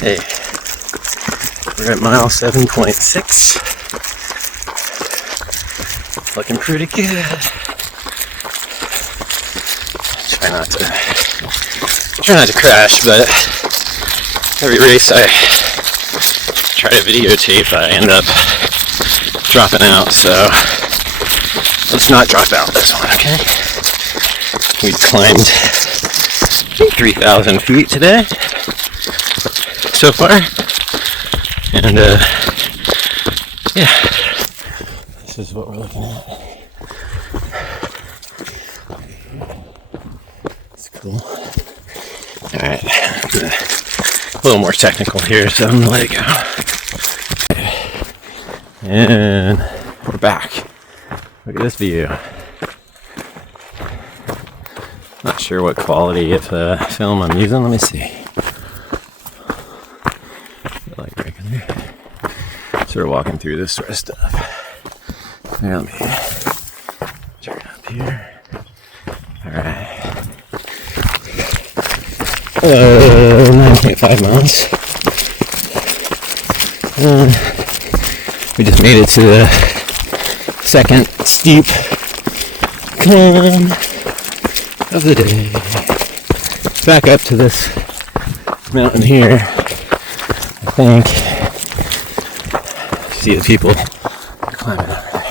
Hey, we're at mile 7.6. Looking pretty good. Try not to crash, but every race I try to videotape, I end up dropping out, so let's not drop out this one, okay? We climbed 3,000 feet today so far, and yeah, this is what we're looking at. It's cool. Alright, a little more technical here, so I'm gonna let it go. And we're back. Look at this view. Not sure what quality of film I'm using. Let me see. Like regular. Sort of walking through this sort of stuff. Here, let me turn up here. Alright. 9.5 miles. We just made it to the second steep climb of the day. Back up to this mountain here. I think. See the people climbing over there.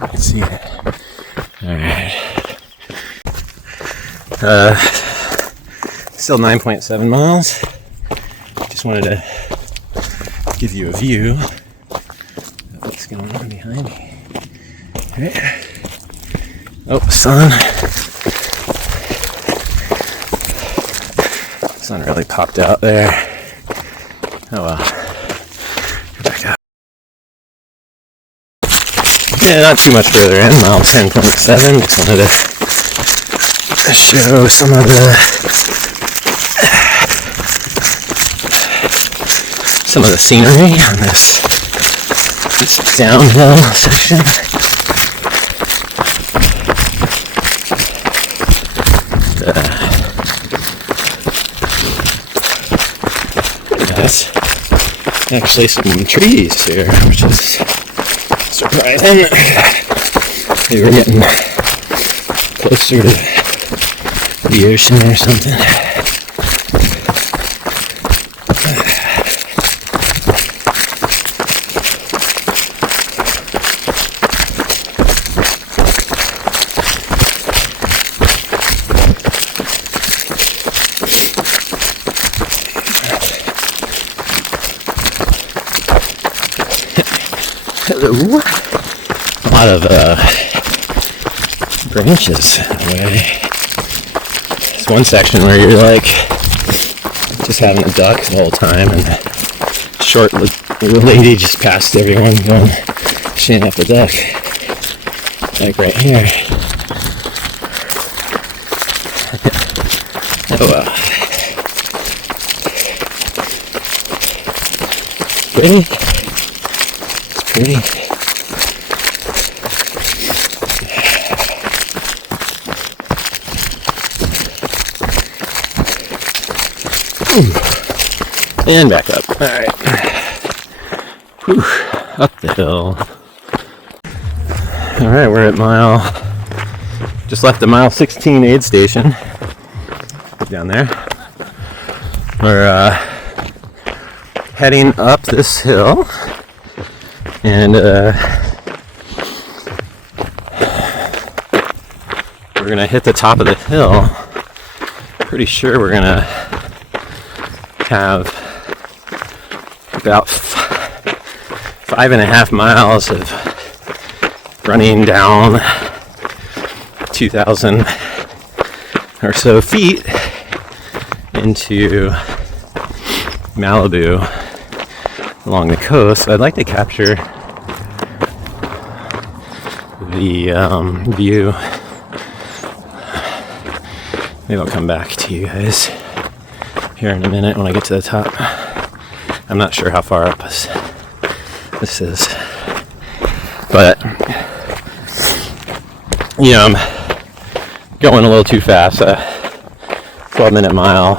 I can see it. Alright. Still 9.7 miles. Just wanted to give you a view of what's going on behind me. Right. Oh, sun. Sun really popped out there. Oh well. Go back up. Yeah, not too much further in, mile 10.7. Just wanted to show some of the scenery on this downhill section. There's actually some trees here, which is surprising. They were getting closer to the ocean or something. Hello. A lot of branches in the way. There's one section where you're like just having a duck the whole time, and the short little lady just passed everyone going, she didn't have the duck. Like right here. Oh well. Pretty. Pretty. And back up. Alright. Up the hill. Alright, we're at just left the mile 16 aid station. Down there. We're heading up this hill. And we're gonna hit the top of the hill. Pretty sure we're gonna have about 5.5 miles of running down 2,000 or so feet into Malibu along the coast. So I'd like to capture the view. Maybe I'll come back to you guys here in a minute when I get to the top. I'm not sure how far up this is, but you know, I'm going a little too fast. 12-minute mile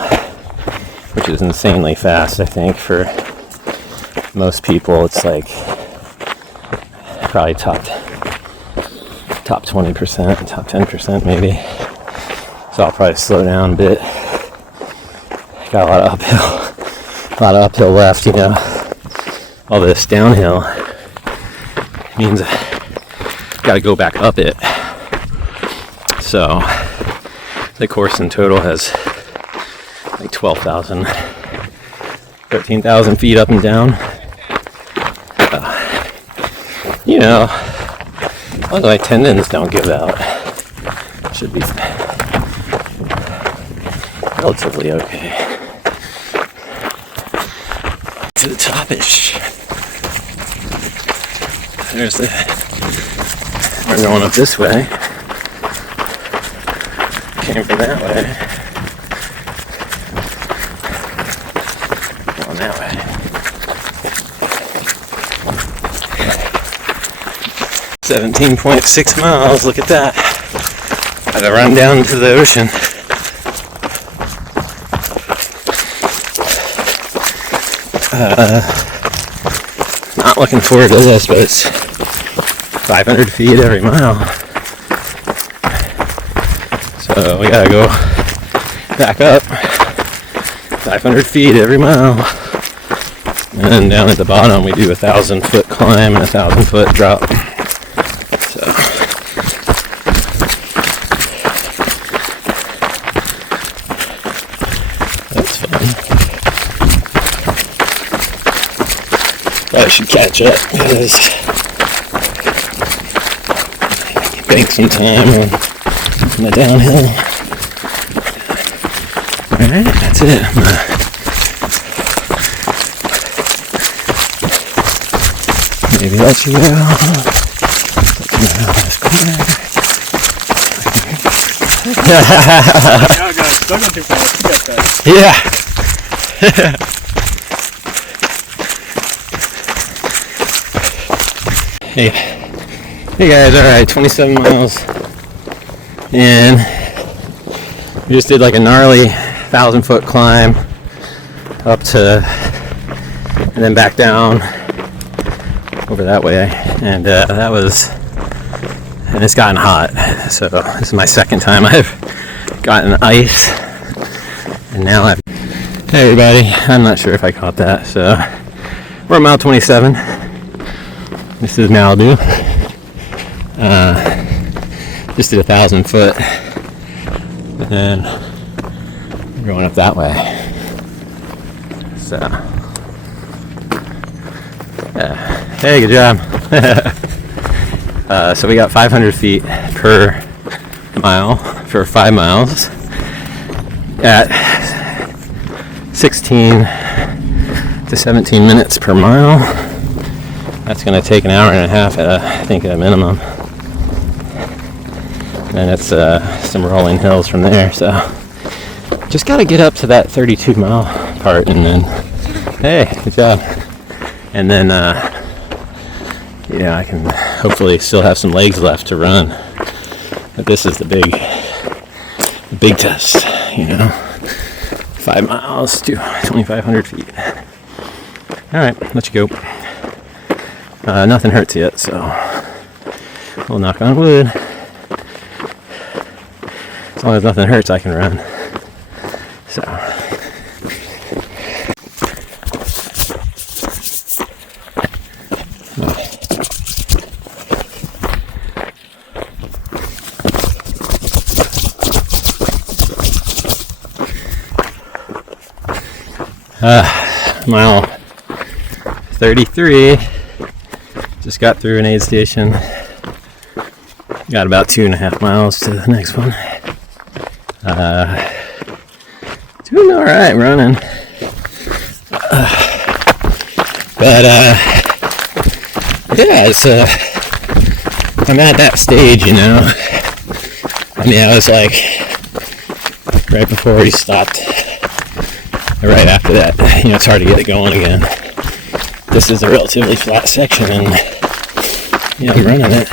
which is insanely fast, I think, for most people. It's like probably top 20%, top 10% maybe. So I'll probably slow down a bit. Got a lot of uphill left, you know. All this downhill means I gotta go back up it. So the course in total has like 13,000 feet up and down. You know, as long as my tendons don't give out, should be relatively okay. To the top-ish. We're going up this way. Came from that way. Going that way. 17.6 miles, look at that. Had to run down to the ocean. Not looking forward to this, but it's 500 feet every mile. So we gotta go back up 500 feet every mile. And then down at the bottom we do 1,000-foot climb and 1,000-foot drop. So that's fun. I should catch up because bank some time on the downhill. Alright, that's it. Maybe let you go. Don't go too fast. You got that. Yeah. Hey guys, alright, 27 miles in. We just did like a gnarly 1,000-foot climb up to, and then back down over that way, and it's gotten hot. So this is my second time I've gotten ice, and now hey everybody, I'm not sure if I caught that. So we're at mile 27. This is Malibu. Just did 1,000-foot, and then we're going up that way. So, yeah. Hey, good job. So we got 500 feet per mile for 5 miles at 16 to 17 minutes per mile. That's going to take an hour and a half, I think, at a minimum. And it's some rolling hills from there, so just got to get up to that 32-mile part, and then, hey, good job. And then, I can hopefully still have some legs left to run. But this is the big test, 5 miles to 2,500 feet. All right, let you go. Nothing hurts yet, so we'll knock on wood. As long as nothing hurts, I can run. So. Mile 33. Just got through an aid station. Got about 2.5 miles to the next one. Doing all right running. It's I'm at that stage, I mean, I was like right before we stopped. Right after that, it's hard to get it going again. This is a relatively flat section, and I'm running it.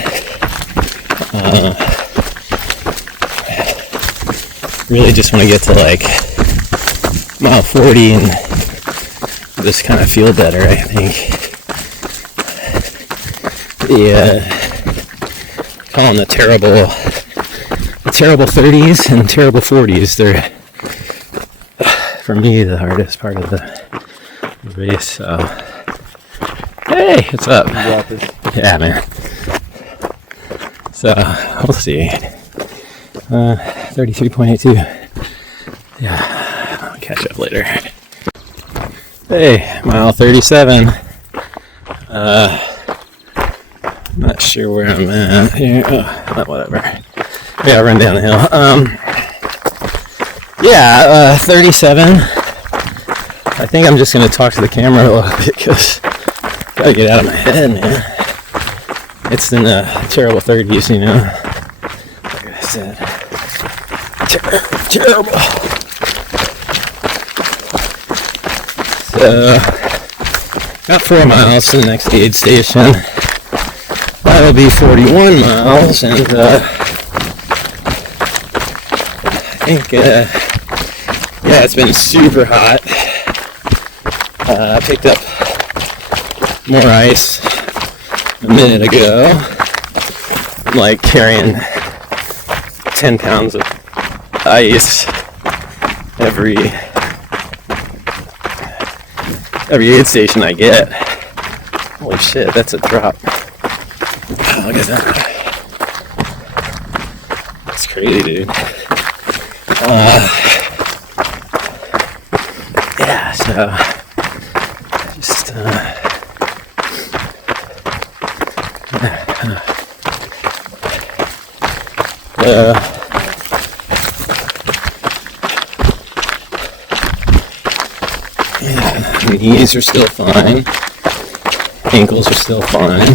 Really just want to get to like mile 40 and just kind of feel better, I think. Call them the terrible 30s and terrible 40s. They're, for me, the hardest part of the race. So, hey, what's up? Yeah, man. So, we'll see. 33.82. Yeah, I'll catch up later. Hey, mile 37. Not sure where I'm at here. Oh, whatever. Yeah, I'll run down the hill. 37. I think I'm just going to talk to the camera a little bit because I gotta get out of my head, man. It's in the terrible 30s, you know. Like I said. Terrible. So, about 4 miles to the next aid station. That'll be 41 miles, and I think, it's been super hot. I picked up more ice a minute ago. I'm like carrying 10 pounds of ice every aid station I get. Holy shit, that's a drop. Look at that. That's crazy, dude. So just knees are still fine. Ankles are still fine.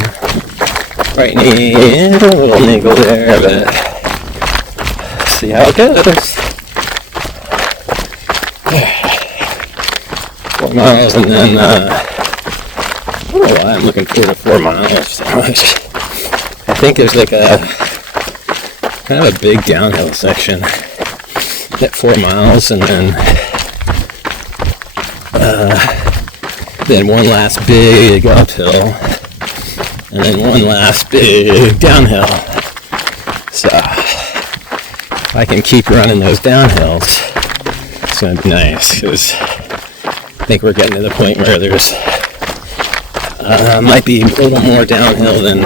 Right knee, a little niggle there, but see how it goes. 4 miles, and then I don't know why I'm looking forward to 4 miles so much. I think there's like a kind of a big downhill section at 4 miles, and then one last big uphill, and then one last big downhill. So if I can keep running those downhills, it's going to be nice, because I think we're getting to the point where there's might be a little more downhill than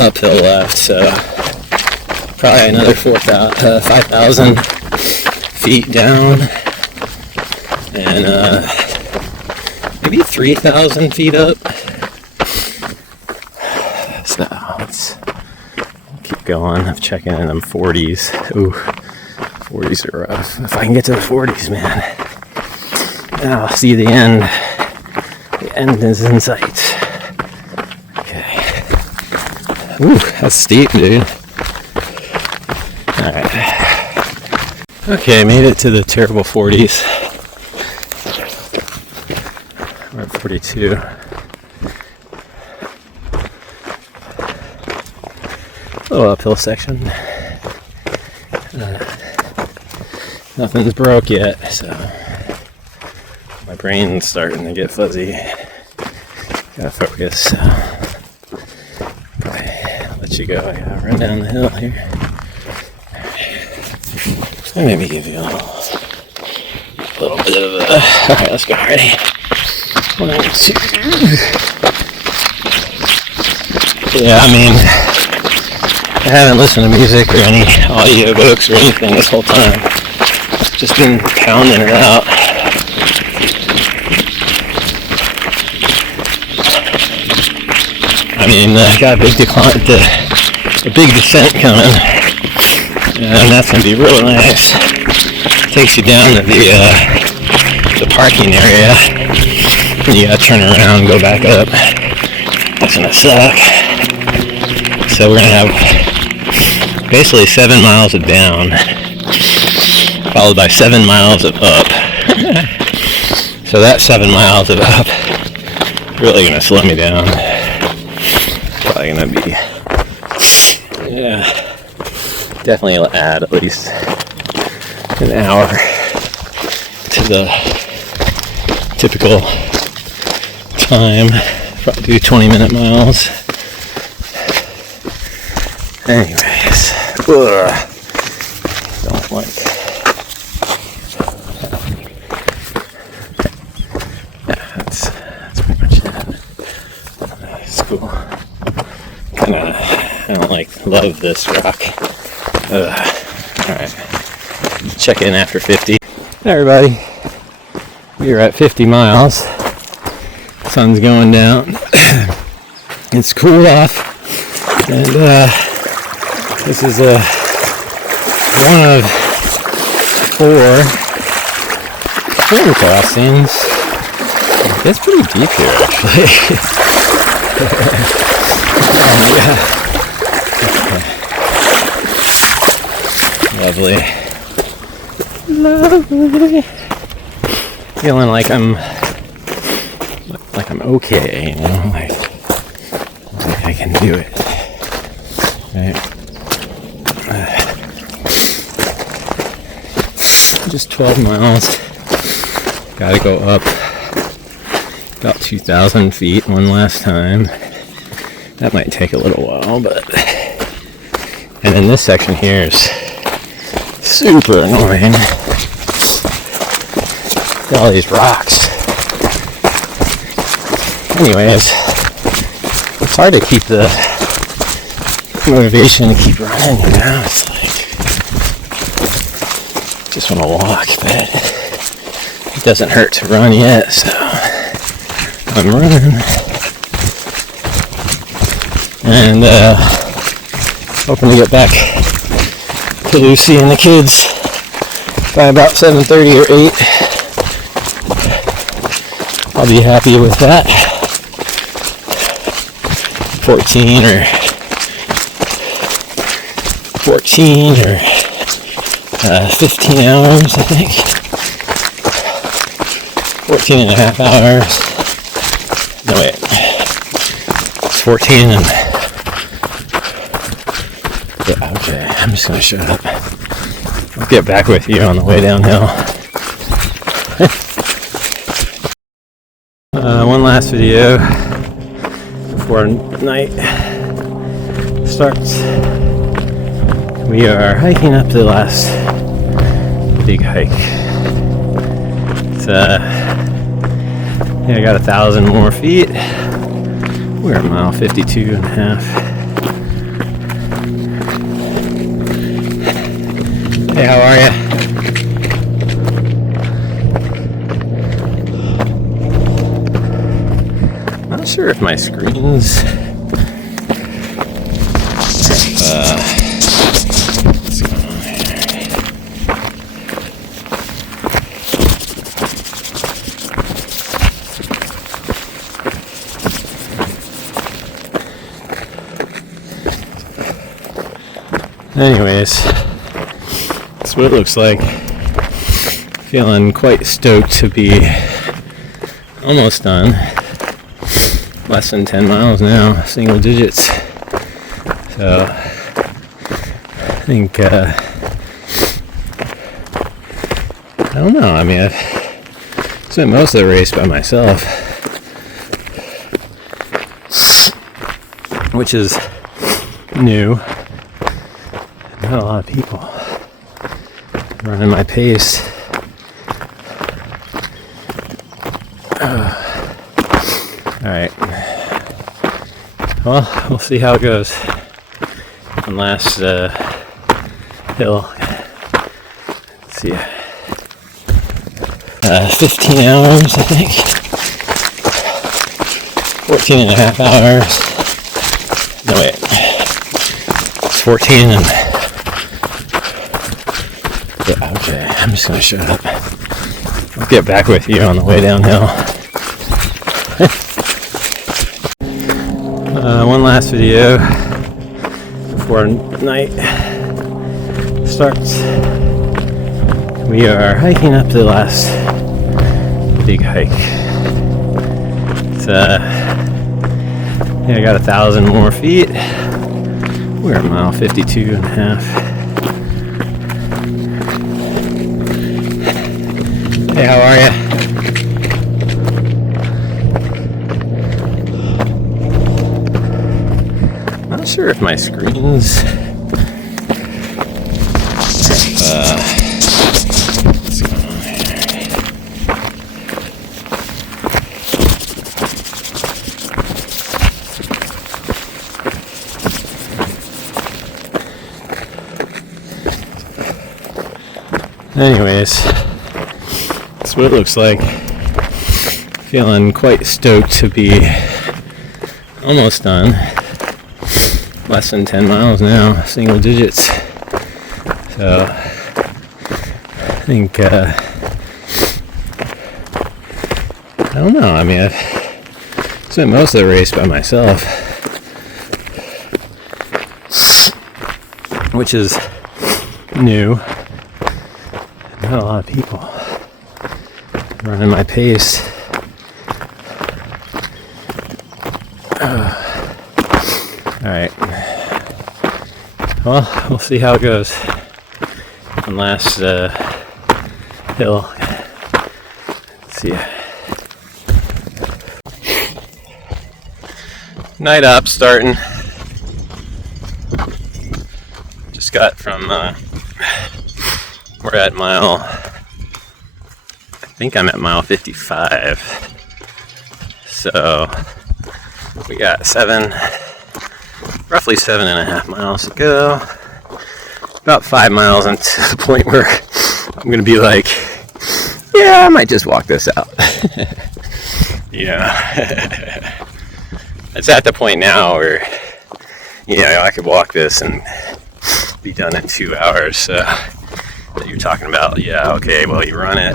uphill left. So probably another 5,000 feet down, and maybe 3,000 feet up. So let's keep going. I'm checking in them 40s. Ooh, 40s are rough. If I can get to the 40s, man, I'll see the end. The end is in sight. Okay. Ooh, that's steep, dude. Alright. Okay, made it to the terrible 40s. We're at 42. Little uphill section. Nothing's broke yet, so my brain's starting to get fuzzy. Gotta focus. So probably let you go. I gotta run down the hill here. So maybe give you a little bit of a. Alright, let's go. Ready? 1, 2. Yeah, I mean, I haven't listened to music or any audio books or anything this whole time. Just been pounding it out. I mean, got a big decline, a big descent coming, and that's gonna be really nice. Takes you down to the parking area, and you gotta turn around and go back up. That's gonna suck. So we're gonna have basically 7 miles of down, followed by 7 miles of up. So that 7 miles of up really gonna slow me down. Probably gonna be, definitely add at least an hour to the typical time. Probably do 20-minute miles. Anyways, don't like. Yeah, that's pretty much it. It's cool. Kinda, I don't love this rock. Alright. Check in after 50. Hey everybody. We are at 50 miles. Sun's going down. It's cooled off. And this is one of 4 swim crossings. It's pretty deep here actually. Lovely. Lovely. Feeling like I'm okay, you know, like I can do it. Right. Just 12 miles. Gotta go up about 2,000 feet one last time. That might take a little while, but and then this section here is super annoying. All these rocks. Anyways, it's hard to keep the motivation to keep running, you know? It's like, just want to walk, but it doesn't hurt to run yet, so I'm running. And hoping to get back to Lucy and the kids by about 7:30 or 8. I'll be happy with that. 14 or 15 hours, I think. 14 and a half hours. No, wait. It's 14 and... Okay, I'm just gonna shut up. I'll get back with you on the way downhill. One last video before night starts. We are hiking up the last big hike. It's I got 1,000 more feet. We're at mile 52 and a half. Hey, how are you? Not sure if my screen's what's going on here? Anyways, that's what it looks like. Feeling quite stoked to be almost done. Less than 10 miles now, single digits. So I think I don't know. I mean, I've spent most of the race by myself, which is new. Not a lot of people running my pace. Alright. Well, we'll see how it goes. One last hill. Let's see. 15 hours, I think. 14 and a half hours. No, wait. It's 14 and... Okay, I'm just gonna shut up. I'll get back with you on the way downhill. One last video before night starts. We are hiking up the last big hike. It's I got 1,000 more feet. We're at mile 52 and a half. Hey, how are you? Not sure if my screen's what's going on here? Anyways, that's what it looks like. Feeling quite stoked to be almost done. Less than 10 miles now, single digits. So I think I don't know. I mean, I've spent most of the race by myself, which is new. Not a lot of people running my pace. Alright. Well, we'll see how it goes. One last hill. See ya. Night up starting. Just got from we're at mile, I think I'm at mile 55. So we got roughly 7.5 miles to go. About 5 miles into the point where I'm gonna be like, yeah, I might just walk this out. Yeah. It's at the point now where, I could walk this and be done in 2 hours. That you're talking about, yeah, okay, well, you run it,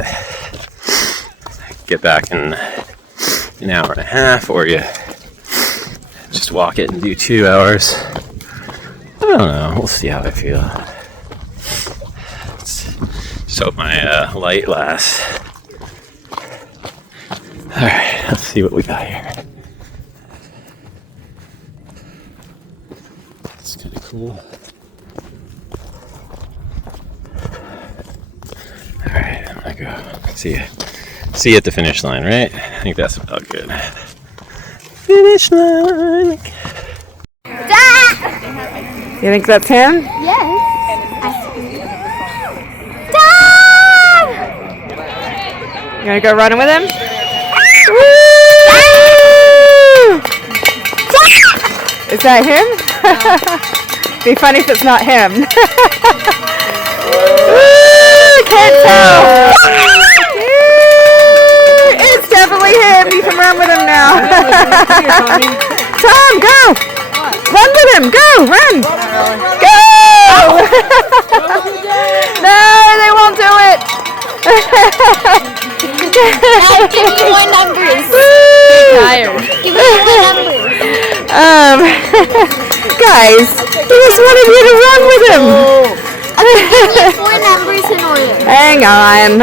get back in an hour and a half, or you just walk it and do 2 hours. I don't know, we'll see how I feel. Just hope my light lasts. Alright, let's see what we got here. It's kind of cool. Alright, I'm gonna go. See you at the finish line, right? I think that's about good. Finish line! Dad! You think that's him? Yes. Dad! You wanna go running with him? Woo! Is that him? Be funny if it's not him. Can't tell. It's definitely him. You can run with him now. Tom, go! Run with him. Go, run. Go! No, they won't do it. Dad, give me more numbers. Tired. Give me more numbers. Guys, he just wanted you to run with him. Okay, give me 4 numbers in order. Hang on.